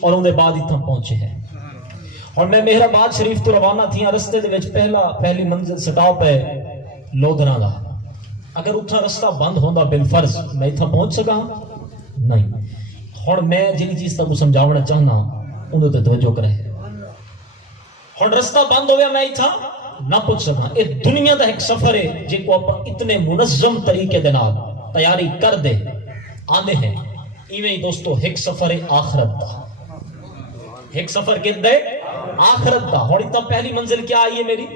اور اندے بعد اتنا پہنچے ہیں. اور میں مہرآباد شریف تو روانہ تھی، رستے دے وچ پہلی منزل سٹاپ ہے لودھراں دا. اگر اتھا رستہ بند ہوندا بالفرض میں اتھا پہنچ سکا نہیں. ہن میں جن چیز تک سمجھاونا چاہنا انہوں تے توجہ کرے. ہن رستہ بند ہویا میں اتھا نہ پہنچ سکا. یہ دنیا دا ایک سفر ہے جن کو آپ اتنے منظم طریقے دے نال تیاری کر دے آنے ہیں. ایویں ہی دوستو ایک سفر ہے آخرت دا. ایک سفر کندے آخرت دا. اور اتنا پہلی منزل کیا آئی ہے میری؟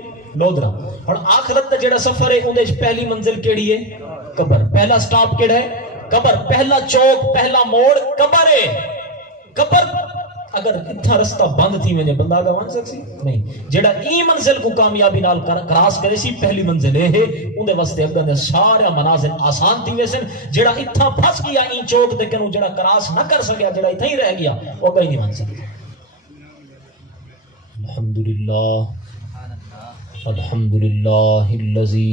لودھرا. اور آخرت دا جڑا سفر ہے اندے پہلی منزل کیڑی ہے؟ قبر. پہلا سٹاپ کیڑا ہے؟ قبر. پہلا چوک پہلا موڑ قبر ہے. قبر اگر اتھا رستہ بند تھی میں نے بندہ آگا مان سکسی نہیں. جڑا ای منزل کو کامیابی نال کراس کرے سی پہلی منزل ہے اندے واسطے اگے دے سارے منازل آسان تھی ویسن. جڑا اتھا پھس گیا ای چوک تے کنوں جڑا کراس نہ کر سکیا جڑا اتھا ہی رہ گیا وہ کہیں نہیں مان سکیا. الحمدللہ الذی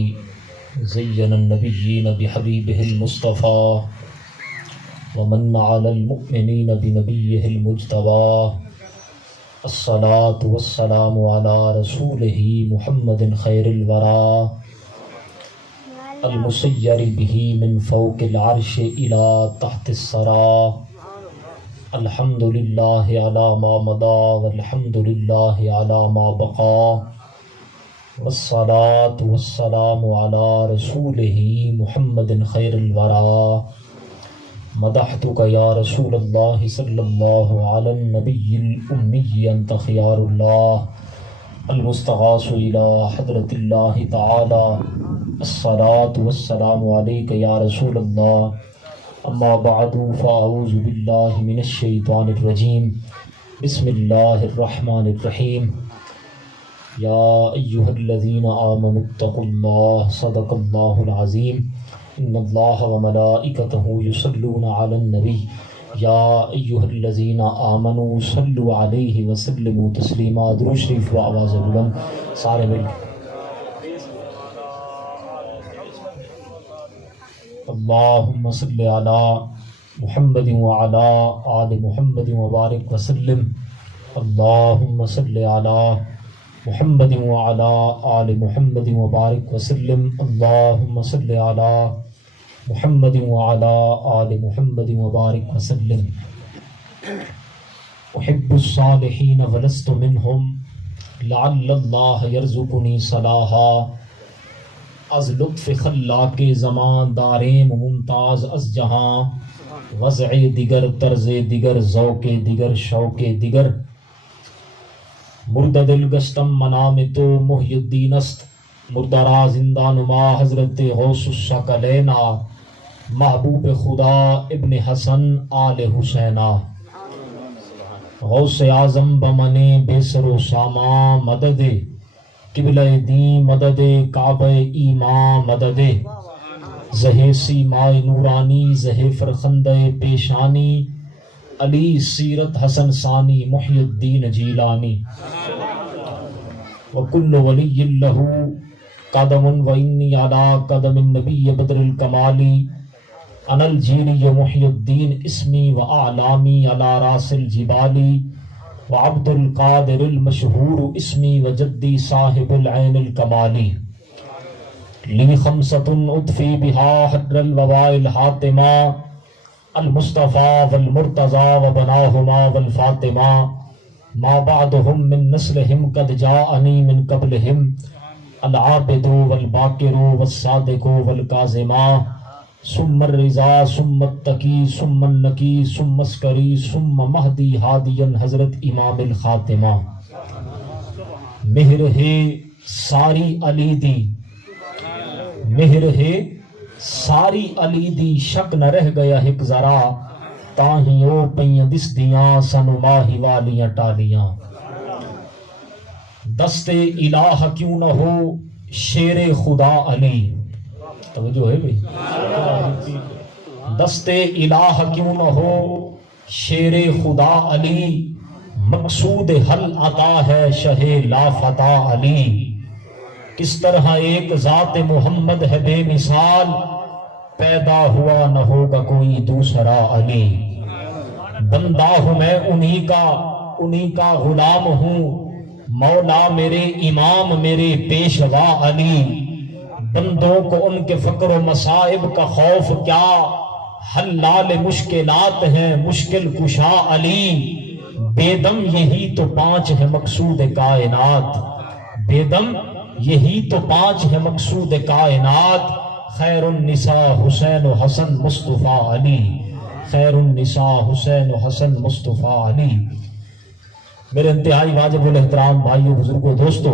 زین النبیین بحبیبہ المصطفى ومن علی المؤمنین بنبیہ المجتبى. الصلاة والسلام علی رسولہ محمد خیر الورى المسیر بہ من فوق العرش الى تحت الثری. الحمدللہ علی ما مضى والحمدللہ علی ما بقى والصلاة والسلام علی رسولہ محمد خیر الورى. مدحتک یا رسول اللہ صلی اللہ علی النبی الامی انت خیار اللہ المستغاث الى حضرت اللہ تعالی. الصلاة والسلام علیک یا رسول اللہ. اما بعد فاعوذ باللہ من الشیطان الرجیم. بسم اللہ الرحمن الرحیم. یا ایہا الذین آمنوا اتقوا اللہ. صدق اللہ العظیم. ان اللہ وملائکتہ یصلون علی النبی یا ایہا الذین آمنوا صلوا علیہ وسلموا تسلیما. درود شریف و آواز بلند سارے مل. اللہم صلی علی محمد وعلی آل محمد وبارک وسلم. اللہم صلی علی محمد وعلی آل محمد وبارک وسلم. اللہم صلی علی محمد وعلی آل محمد وبارک وسلم. احب الصالحین ولست منہم لعل اللہ یرزقنی صلاحا. از لطف خلاق زمان داریم ممتاز از جہاں. وضع دیگر طرز دیگر ذوق دیگر شوق دیگر. مردہ دل گشتم منام تو محی الدین است. مردرا زندہ نما حضرت غوث الثقلین. محبوب خدا ابن حسن آل حسینہ. غوث اعظم بمن بیسر و ساما مدد. قبلہ دین مدد کعبہ ایمان مدد. زہ سیمائے نورانی زہ فرخندہ پیشانی. علی سیرت حسن ثانی محی الدین جیلانی. وکل ولی لہ قدم وانی علی قدم النبی بدر الکمالی. انا الجیلی محی الدین اسمی واعلامی علی راس الجبالی. وعبد القادر المشہور اسمی وجدی صاحب العین الکمالی. لی خمسۃ اطفی بہا حر الوباء الحاتمہ. المصطفیٰ والمرتضی وبناہما والفاطمہ. ما بعدہم من نسلہم قد جاءنی من قبلہم. العابد والباکر والصادق والکاظمہ. ثم الرضا ثم التقی ثم النقی ثم اسکری ثم مہدی ہادیا حضرت امام الخاتمہ. مہر ہے ساری علی دی. مہر ہے ساری علی دی. شک نہ رہ گیا ایک ذرا. تاہیں او پیاں دس دیاں سن ماہی والیاں ٹالیاں. دست الہ کیوں نہ ہو شیر خدا علی. توجہ ہے بھئی. دست الہ کیوں نہ ہو شیر خدا علی. مقصود حل عطا ہے شہ لا فتح علی. کس طرح ایک ذات محمد ہے بے مثال. پیدا ہوا نہ ہوگا کوئی دوسرا علی. بندہ ہوں میں انہی کا غلام ہوں، مولا میرے امام میرے پیشوا علی، بندوں کو ان کے فقر و مصائب کا خوف کیا، حلال مشکلات ہیں مشکل کشا علی، بے دم یہی تو 5 ہے مقصود کائنات، بے دم یہی تو 5 ہے مقصود کائنات، خیر النساء حسین و حسن مصطفیٰ علی، خیر النساء حسین و حسن مصطفیٰ علی۔ میرے انتہائی واجب الاحترام بھائیوں بزرگوں دوستو،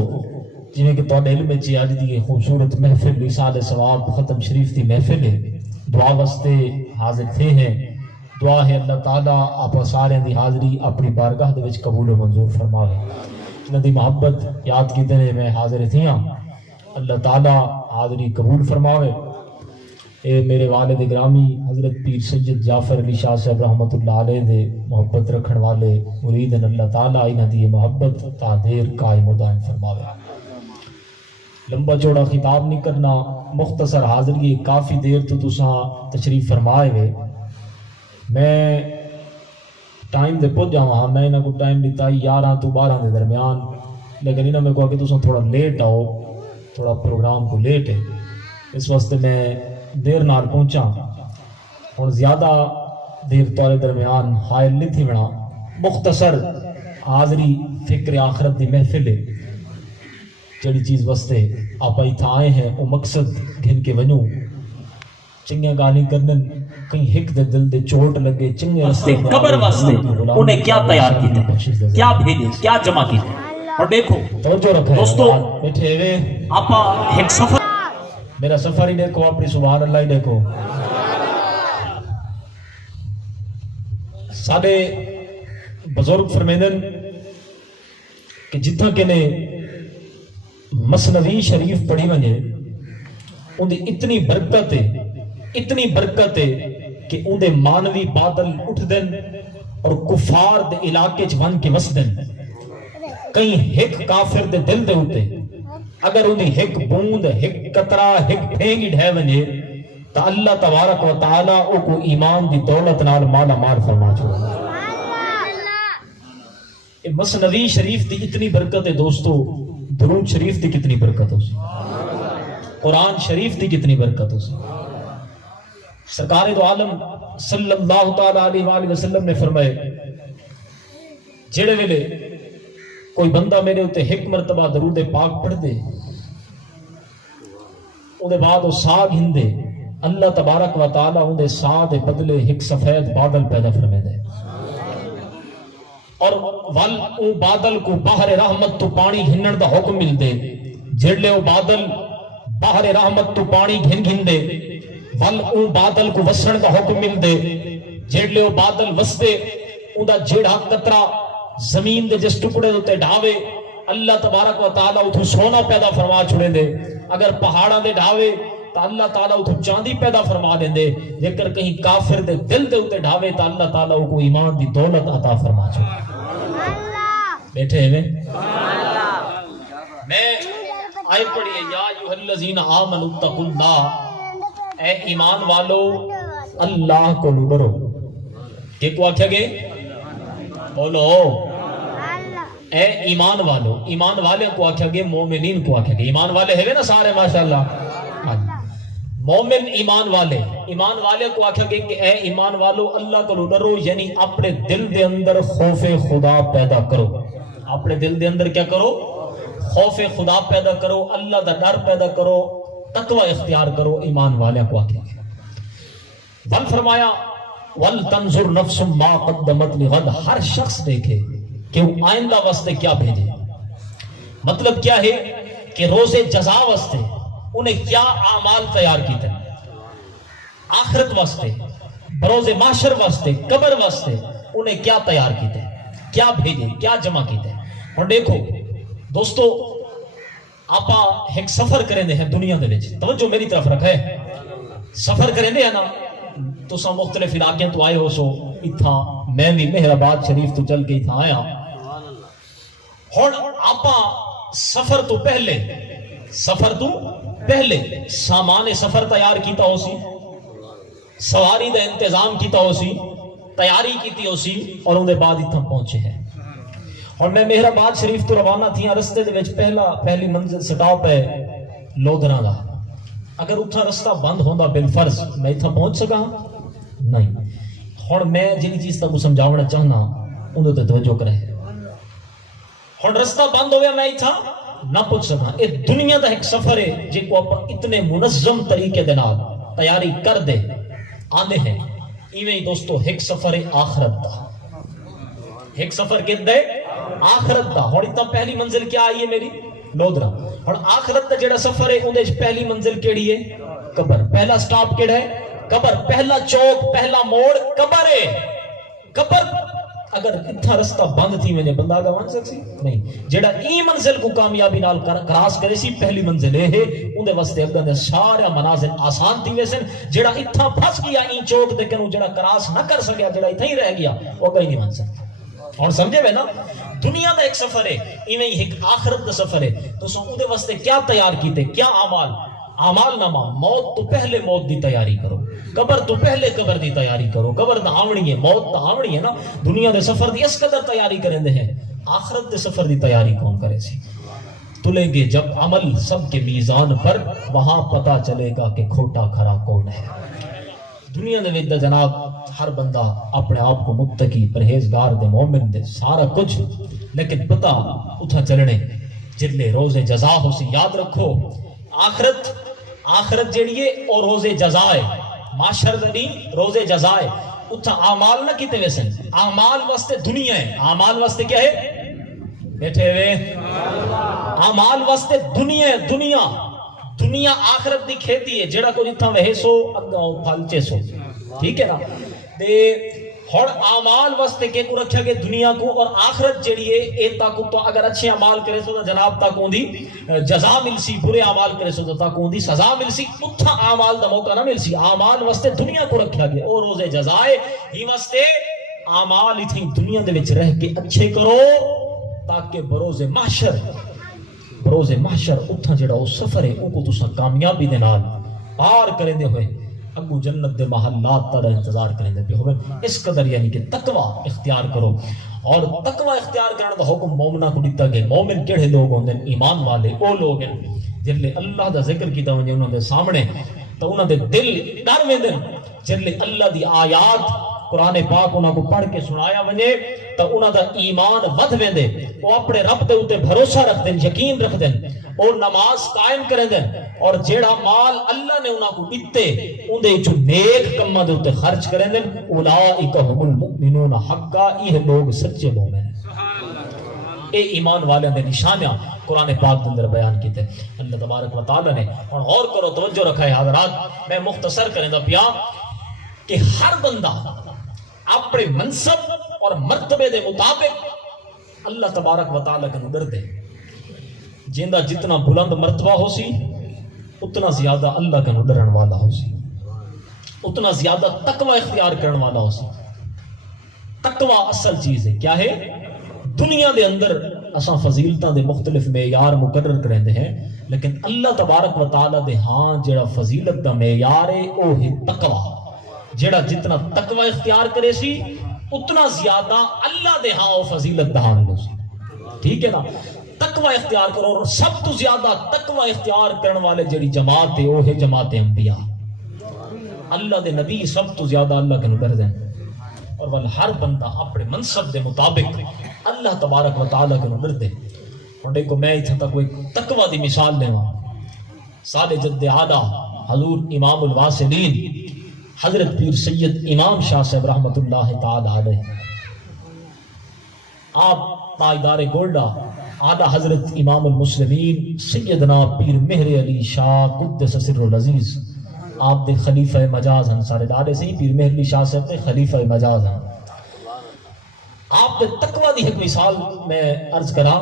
جنہیں کہ تو علم میں آج دی خوبصورت محفل ایصال ثواب ختم شریف دی محفل ہے، دعا واسطے حاضر تھے ہیں، دعا ہے اللہ تعالیٰ آپ سارے دی حاضری اپنی بارگاہ دے وچ قبول و منظور فرماوے، انہاں دی محبت یاد کی دنے میں حاضر تھیاں، اللہ تعالیٰ حاضری قبول فرماوے۔ اے میرے والد گرامی حضرت پیر سید جعفر علی شاہ صاحب رحمت اللہ علیہ دے محبت رکھن والے مریدن، اللہ تعالیٰ انہاں دی محبت تا دیر قائم و دائم فرماوے۔ لمبا چوڑا خطاب نہیں کرنا، مختصر حاضری کافی دیر تو تساں تشریف فرمائے ہوئے، میں ٹائم دے پہنچ جاواں، میں انہاں کو ٹائم دیتا 11 تو 12 دے درمیان، لیکن انہاں میں کہا کہ تساں تھوڑا لیٹ آؤ، تھوڑا پروگرام کو لیٹ ہے، اس واسطے میں دیر نال پہنچا، اور زیادہ دیر تورے درمیان حائل نہیں تھی بنا، مختصر حاضری فکر آخرت دی محفل ہے، جڑی چیز واسطے آپ ایتھا آئے ہیں وہ مقصد گھن کے ونوں، چنگیاں گالی کرنن کہیں ہک دے دل دے چوٹ لگے، چنگے واسطے قبر واسطے انہیں کیا تیار کیتے، کیا بھیجے، کیا جمع کیتے، اور دیکھو توجہ رکھے دوستو، بیٹھے ہوئے آپا ایک سفر، میرا سفر ہی دیکھو، اپنی سبحان اللہ ہی دیکھو۔ سارے بزرگ فرمیدن کہ جتنا کہ نے مثنوی شریف پڑھی ونجے ان دی اتنی برکت ہے کہ ان دے مانوی بادل اٹھ دن اور کفار دے علاقے چون کے وس دن، کہیں ہک کافر دے دل دے ہوتے اگر انہیں ہک بوند ہک قطرہ ہک پھینگی ڈھے ونجے تا اللہ تبارک و تعالیٰ او کو ایمان دی دولت نال مالا مال فرما چھوڑا۔ مثنوی شریف دی اتنی برکت ہے دوستو، درود شریف دی کتنی برکت ہو سی، قرآن شریف دی کتنی برکت ہو سی۔ سرکار دو عالم صلی اللہ تعالیٰ علیہ وآلہ وسلم نے فرمائے جڑے ویلے کوئی بندہ میرے ہوتے ایک مرتبہ درود پاک پڑھ دے، اندے بعد وہ ساگ ہندے، اللہ تبارک و تعالیٰ اندے ساگ دے بدلے ایک سفید بادل پیدا فرمے دے، اور ول او بادل کو باہر رحمت تو پانی گھنن دا حکم مل دے، جڑلے او بادل باہر رحمت تو پانی گھن دے، ول او بادل کو وسن دا حکم مل دے، جڑلے او بادل وس دے، اندہ جیڑا قطرہ زمین دے جس ٹکڑے دوتے ڈھاوے اللہ تبارک و تعالیٰ اتھو سونا پیدا فرما چھوڑے دے، اگر پہاڑاں دے ڈھاوے تو اللہ تعالیٰ اتھو چاندی پیدا فرما دے دے، لیکن کہیں کافر دے دل دے اتے ڈھاوے تو اللہ تعالیٰ کو ایمان دی دولت عطا فرما چھوڑے۔ بیٹھے ہوئے میں آئے پڑھئے یا ایوہ الذین آمنوا اتقوا اللہ، اے ایمان والو اللہ کو ڈرو، کہ کو آکھیا گے بولو اے ایمان والو، ایمان والے کو آکھیا گے، مومنین کو آکھیا گے، ایمان والے ہے نا سارے ماشاءاللہ، مومن ایمان والے کو آکھیا گے کہ اے ایمان والو اللہ کو ڈرو، یعنی اپنے دل دے اندر خوف خدا پیدا کرو، اپنے دل دے اندر کیا کرو، خوف خدا پیدا کرو، اللہ دا ڈر پیدا کرو، تقوی اختیار کرو، ایمان والے کو آکھیا گے۔ ول فرمایا وَلْتَنْظُرْ نَفْسٌ مَا قَدَّمَتْ لِغَدْ، ہر شخص دیکھے کہ وہ آئندہ واسطے کیا بھیجے، مطلب کیا ہے کہ روز جزا واسطے انہیں کیا اعمال تیار کیتے، آخرت واسطے، بروز محشر واسطے، قبر واسطے انہیں کیا تیار کیتے، کیا بھیجے، کیا جمع کیتے۔ اور دیکھو دوستو آپا ایک سفر کریں دے ہیں دنیا دے وچ، توجہ میری طرف رکھے، سفر کریں دے ہیں نا، تو سا مختلف علاقیں تو آئے ہو سو، اتھا میں بھی مہرآباد شریف تو چل کے اتھا آیا، اور آپا سفر تو پہلے سامان سفر تیار کیتا ہو سی، سواری دا انتظام کیتا ہو سی، تیاری کی اسی اور اندے بعد اتنا پہنچے ہیں اور میں مہرآباد شریف تو روانہ تھی رستے دے وچ پہلی منزل سٹاپ ہے لودھراں دا اگر اتھا رستہ بند ہوندا بالفرض میں اتھا پہنچ سکا نہیں ہن میں جنی چیز تک سمجھاونا چاہنا اندے تے توجہ کرے ہن رستہ بند ہویا میں اتھا نہ پہنچ سکا اے دنیا دا ایک سفر ہے جے کو آپ اتنے منظم طریقے دے نال تیاری کر دے آندے ہیں ایویں ہی دوستو ایک سفر ہے آخرت دا ایک سفر کدے آخرت دا ہن اتنا پہلی منزل کیا آئی ہے میری لودھرا ہن آخرت دا جڑا سفر ہے اندے پہلی منزل کیڑی ہے قبر پہلا سٹاپ کیڑا ہے قبر پہلا چوک پہلا موڑ قبر ہے قبر اگر اتھا رستہ بند تھی میں نے بندہ آگا وان سکسی نہیں جڑا ای منزل کو کامیابی نال کراس کرے سی پہلی منزل ہے اندے واسطے اگاں دے سارے منازل آسان تھی ویسن جڑا اتھا پھس گیا این چوک دے کنوں جڑا کراس نہ کر سکیا جڑا اتھا ہی رہ گیا وہ کہیں نہیں مان سکتا اور سمجھے میں نا دنیا دا ایک سفر ہے ایویں ہی ایک آخرت دا سفر ہے تو سو اندے واسطے کیا تیار کیتے کیا اعمال نامہ موت تو پہلے موت دی تیاری کرو قبر تو پہلے قبر دی تیاری کرو قبر دا آوڑی ہے موت دا آوڑی ہے نا دنیا دے سفر دی اس قدر تیاری کریں دے ہیں آخرت دے سفر دی تیاری کون کرے سی تلیں گے جب عمل سب کے میزان پر وہاں پتا چلے گا کہ کھوٹا کھرا کون ہے دنیا دے وچ جناب ہر بندہ اپنے آپ کو متقی پرہیزگار دے مومن دے سارا کچھ لیکن پتہ اتھا چلنے جلے روز جزا ہو سی یاد رکھو آخرت جیڑی ہے اور روز جزائے معاشر دی روز جزائے اتھا اعمال نہ کیتے ویسن اعمال واسطے دنیا ہے اعمال واسطے کیا ہے بیٹھے ہوئے اعمال واسطے دنیا ہے دنیا آخرت دی کھیتی ہے جیڑا کو جتھا وہے سو اگاؤ پھلچے سو ٹھیک ہے نا تے ہر اعمال واسطے کے کو رکھا گئے دنیا کو اور آخرت جڑی ہے اے تاکو تو اگر اچھے اعمال کرے سو جناب تاکو دی جزا مل سی برے اعمال کرے سو تاکو دی سزا مل سی اتھا اعمال دا موقع نہ مل سی اعمال واسطے دنیا کو رکھا گئے اور روز جزائے ہی واسطے اعمال اتنی دنیا دے وچ رہ کے اچھے کرو تاکہ بروز محشر اتھا جڑا وہ سفر ہے ان کو تسا کامیابی دے نال پار کریں دے ہوئے اگو جنت دے محلات تڑا انتظار کریں دے پہ ہوئے اس قدر یعنی کہ تقوی اختیار کرو اور تقوی اختیار کرنے دا حکم مومنہ کو دیتا گئے مومن کیڑے لوگ ہوندے ایمان والے او لوگ ہیں جلے اللہ دا ذکر کیتا ہوئے انہوں دے سامنے تو انہوں دے دل ڈر میں دن جلے اللہ دی آیات قرآن پاک انہوں کو پڑھ کے سنایا وجے تو انہوں دا ایمان ود میں دے وہ اپنے رب دے اتے بھروسہ رکھ دیں یقین رکھ دیں اور نماز قائم کریں دیں اور جیڑا مال اللہ نے انہوں کو دیتے اندے جو نیک کمہ دے اتے خرچ کریں دیں اولائکہ ہم المؤمنون حقا یہ لوگ سچے مومن ہیں اے ایمان والے دے نشانیاں قرآن پاک کے اندر بیان کیتے اللہ تبارک و تعالی نے اور غور کرو توجہ رکھا ہے حضرات میں مختصر کریں دا پیا کہ ہر بندہ اپنے منصب اور مرتبے دے مطابق اللہ تبارک و تعالی کے ڈر دے جیندہ جتنا بلند مرتبہ ہو سی اتنا زیادہ اللہ کے ڈرن والا ہو سی اتنا زیادہ تقوی اختیار کرنے والا ہو سی تقوی اصل چیز ہے کیا ہے دنیا دے اندر اساں فضیلتاں دے مختلف معیار مقرر کریں ہیں لیکن اللہ تبارک و تعالی دے ہاں جڑا فضیلت دا معیار ہے وہ ہے تقوی جڑا جتنا تقوی اختیار کرے سی اتنا زیادہ اللہ دے ہاں فضیلت دہاں ملو سی ٹھیک ہے نا تقوی اختیار کرو اور سب تو زیادہ تقوی اختیار کرنے والے جڑی جماعت ہے وہ ہے جماعت انبیاء اللہ دے نبی سب تو زیادہ اللہ کے ڈر دیں اور وہ ہر بندہ اپنے منصب دے مطابق اللہ تبارک و تعالی کے ڈر دے اور دیکھو میں اتنا تک کوئی تقوی دی مثال لینا سال جد اعلیٰ حضور امام الواسلین حضرت پیر سید امام شاہ صاحب رحمت اللہ تعالی علیہ آپ تاجدار گولڈا اعلیٰ حضرت امام المسلمین سیدنا پیر مہر علی شاہ قدس سر العزیز آپ دے خلیفہ مجاز ہیں سارے دارے سے ہی پیر مہر علی شاہ صاحب دے خلیفہ مجاز ہیں آپ دے تقوی دی ایک مثال میں عرض کرا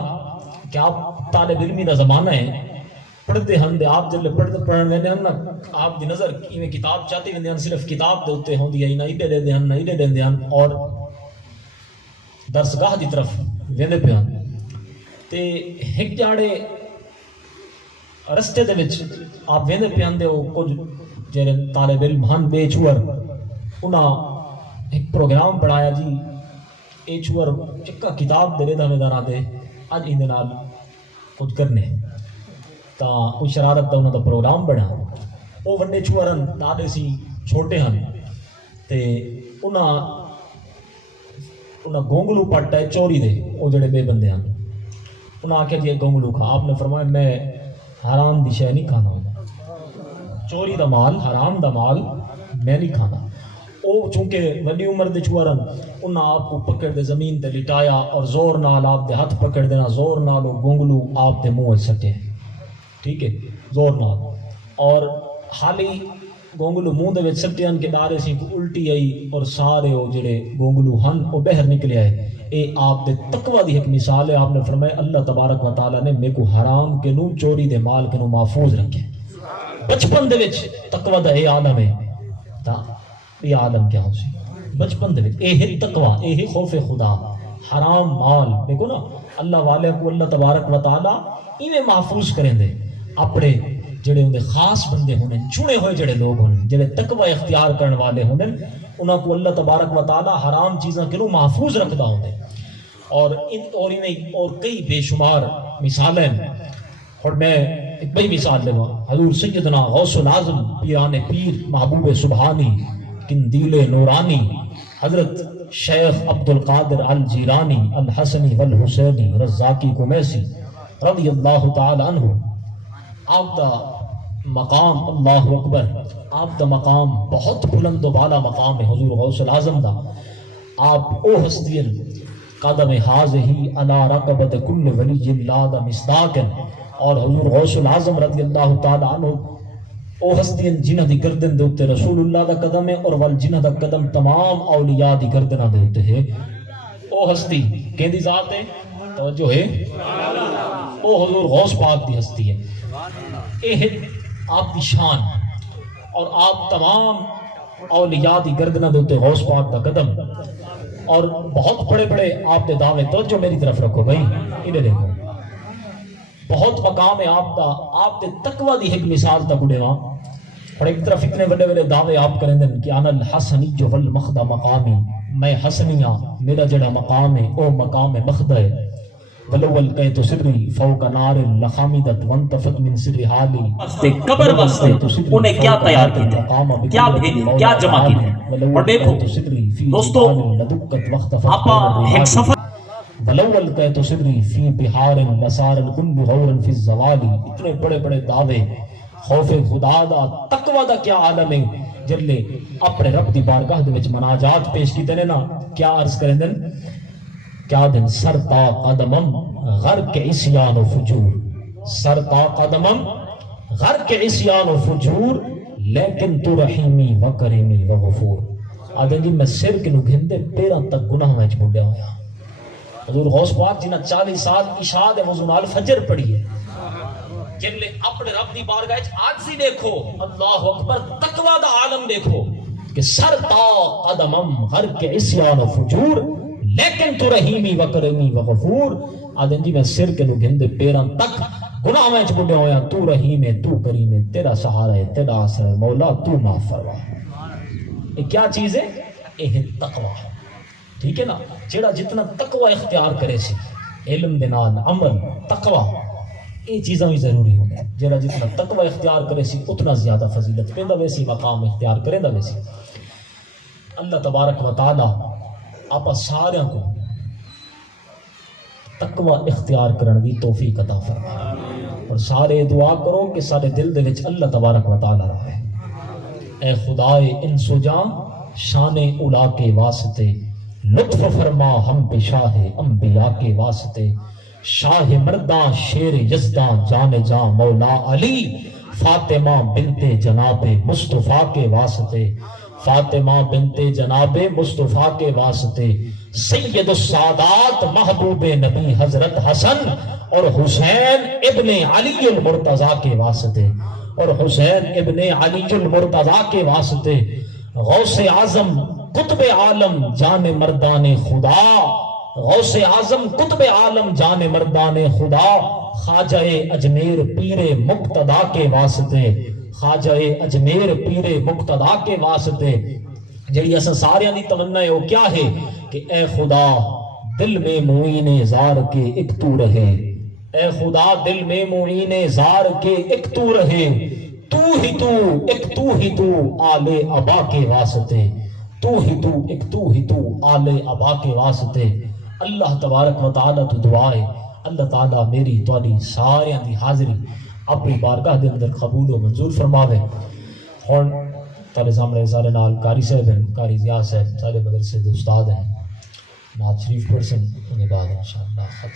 کہ آپ طالب علمی دا زمانہ ہے پڑھتے ہم دے آپ جلے پڑھنے ویندے ہم نا آپ دی نظر میں کتاب چاہتے ویندے ہم صرف کتاب دے ہوتے ہوں دیا ہی نہ ایڈے دے دے ہم نہ ایڈے دے دے ہم اور درسگاہ دی طرف ویندے پہ ہم تے ایک جاڑے رستے دے وچ آپ ویندے پہ ہم دے ہو کچھ جیرے طالب علم ہن بے چور انہاں ایک پروگرام بنایا جی یہ چور چکا کتاب دے دے دار دے اج اندے نال کچھ کرنے تا کوئی شرارت دا انہاں دا پروگرام بنا وہ وڈے چورن دادے سی چھوٹے ہن تے انہاں گونگلو پٹ ہے چوری دے وہ جڑے بے بندے ہیں انہاں آکھیا جی گونگلو کھا آپ نے فرمایا میں حرام دی شے نہیں کھانا چوری دا مال حرام دا مال میں نہیں کھانا وہ چونکہ وڈی عمر دے چورن انہاں آپ کو پکڑ دے زمین تے لٹایا اور زور نال آپ دے ہاتھ پکڑ دینا زور نال وہ گونگلو آپ دے منہ سٹے ٹھیک ہے زور نال اور حالی گونگلو منہ دے وچ سٹیاں کے دارے سی کو الٹی آئی اور سارے وہ جڑے گونگلو ہن وہ باہر نکلے آئے اے آپ دے تقوی دی ایک مثال ہے آپ نے فرمایا اللہ تبارک و تعالی نے میرے کو حرام کے نو چوری دے مال کے نو محفوظ رکھے بچپن دے وچ تقوی دا اے عالم ہے تا یہ عالم کیا ہو سی بچپن دے وچ اے ہے تقوی اے ہے خوف خدا حرام مال دیکھو نا اللہ والے کو اللہ تبارک و تعالی ایویں محفوظ کریں دے اپنے جڑے ہوندے خاص بندے ہونے چنے ہوئے جڑے لوگ ہونے جڑے تقوی اختیار کرنے والے ہونے انہاں کو اللہ تبارک و تعالی حرام چیزاں کنوں محفوظ رکھدا ہوندے اور کئی بے شمار مثالیں اور میں ایک بڑی مثال لوں حضور سیدنا غوث العظم پیران پیر محبوب سبحانی قندیل نورانی حضرت شیخ عبد القادر الجیلانی الحسنی والحسینی رزاقی کمیسی رضی اللہ تعالی عنہ آپ دا مقام اللہ اکبر آپ دا مقام بہت بلند و بالا مقام ہے حضور غوث العظم دا آپ او ہستین قدم حاضہی علی رقبت کل ولی اللہ دا مصداقن اور حضور غوث العظم رضی اللہ تعالی عنہ او ہستین جنہ دی گردن دے اتے رسول اللہ دا قدم ہے اور والجنہ دا قدم تمام اولیاء دی گردنہ دے اتے ہے او ہستی کہندی ذات ہے توجہ ہے او حضور غوث پاک دی ہستی ہے اے آپ دی شان اور آپ تمام اولیاء دی گردنہ دوتے غوث پاک دا قدم اور بہت بڑے بڑے آپ دے دعوے توجہ میری طرف رکھو بھائی انہیں دیکھو بہت مقام ہے آپ دا آپ دے تقوی دی ایک مثال تا گڑے وہاں اور ایک طرف اتنے بڑے بڑے دعوے آپ کریں دیں کہ انا الحسنی جو والمخدہ مقامی میں حسنیاں میرا جڑا مقام ہے او مقام مخدہ ہے ولول کہتو سری فوق نار لخامدت وانتفت من سر حالی قبر واسطے انہیں کیا تیار کیتے کیا بھیجے کیا جمع کیتے اور دیکھو دوستو آپا ایک سفر ولول کہتو سری فی بہار لسار الکن غورا فی الزوالی اتنے بڑے بڑے دعوے خوف خدا دا تقوی دا کیا عالم ہے جلے اپنے رب دی بارگاہ دے وچ مناجات پیش کیتے نا کیا عرض کریں دن کیا دن سر تا قدمم غرق عصیان و فجور سر تا قدمم غرق عصیان و فجور لیکن تو رحیمی و کریمی و غفور آدھیں جی میں سر کے نو گھندے پیران تک گناہ میں چھوڑیا ہویا حضور غوث پاک جنہ 40 سال اشاد وزنال فجر پڑی ہے جن لے اپنے رب دی بارگاہ آجزی دیکھو اللہ اکبر تقوی دا عالم دیکھو کہ سر تا قدمم غرق عصیان و فجور لیکن تو رحیمی و کریمی و غفور آدھیں جی میں سر کے لو گھندے پیران تک گناہ میں چھوڑے ہویا تو رحیم ہے تو کریم ہے تیرا سہارا ہے تیرا آسر ہے مولا تو معاف فرما یہ کیا چیز ہے یہ تقوی ٹھیک ہے نا جیڑا جتنا تقوی اختیار کرے سی علم دنان عمل تقوی یہ چیزیں بھی ضروری ہوں جیڑا جتنا تقوی اختیار کرے سی اتنا زیادہ فضیلت پیدا ویسی مقام اختیار کرے دا ویسی اللہ تبارک و تعالی آپ سارے کو تقوی اختیار کرنے دی توفیق عطا فرمائے اور سارے دعا کرو کہ سارے دل دے وچ اللہ تبارک و تعالی رہے اے خدائے ان سجاں شان اولا کے واسطے لطف فرما ہم پہ شاہ انبیاء کے واسطے شاہ مرداں شیر یزداں جان جاں مولا علی فاطمہ بنت جناب مصطفیٰ کے واسطے فاطمہ بنت جناب مصطفیٰ کے واسطے سید السادات محبوب نبی حضرت حسن اور حسین ابن علی المرتضی کے واسطے اور حسین ابن علی المرتضی کے واسطے غوث اعظم قطب عالم جان مردان خدا غوث اعظم قطب عالم جان مردان خدا خواجہ اجمیر پیر مقتدا کے واسطے خواجہ اجمیر پیر مقتدا کے واسطے جڑی اساں ساریاں دی تمنا ہے وہ کیا ہے کہ اے خدا دل میں معین زار کے ایک تو رہے، اے خدا دل میں معین زار کے ایک تو رہے، تو ہی تو ایک تو ہی تو آل ابا کے واسطے، تو ہی تو ایک تو ہی تو آل ابا کے واسطے۔ اللہ تبارک و تعالی تو دعا ہے اللہ تعالیٰ میری تواڈی ساریاں دی حاضری اپنی بارگاہ دے اندر قبول و منظور فرماوے۔ ہن تارے سامنے سارے نال قاری صاحب ہیں، قاری ضیاء صاحب سارے مدرسے دے استاد ہیں، نعت شریف پڑھ سن، ان کے بعد انشاءاللہ ختم۔